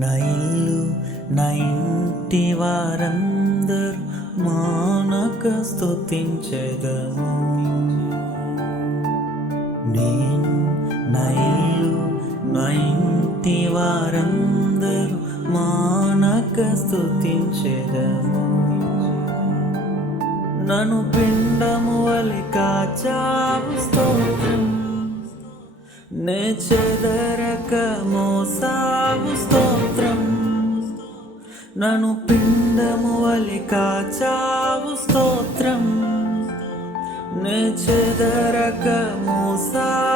నా ఇల్లు నా ఇంటి వారందరూ మానక స్తుతించెదము. నేను నా ఇల్లు నా ఇంటి వారందరూ మానక స్తుతించెదము. నన్ను పిండము వలె కాచావు స్తోత్రం, నే చెదరక మోసావు స్తోత్రం. నన్ను పిండము వలె కాచావు స్తోత్రం, నే చెదరక మోసావు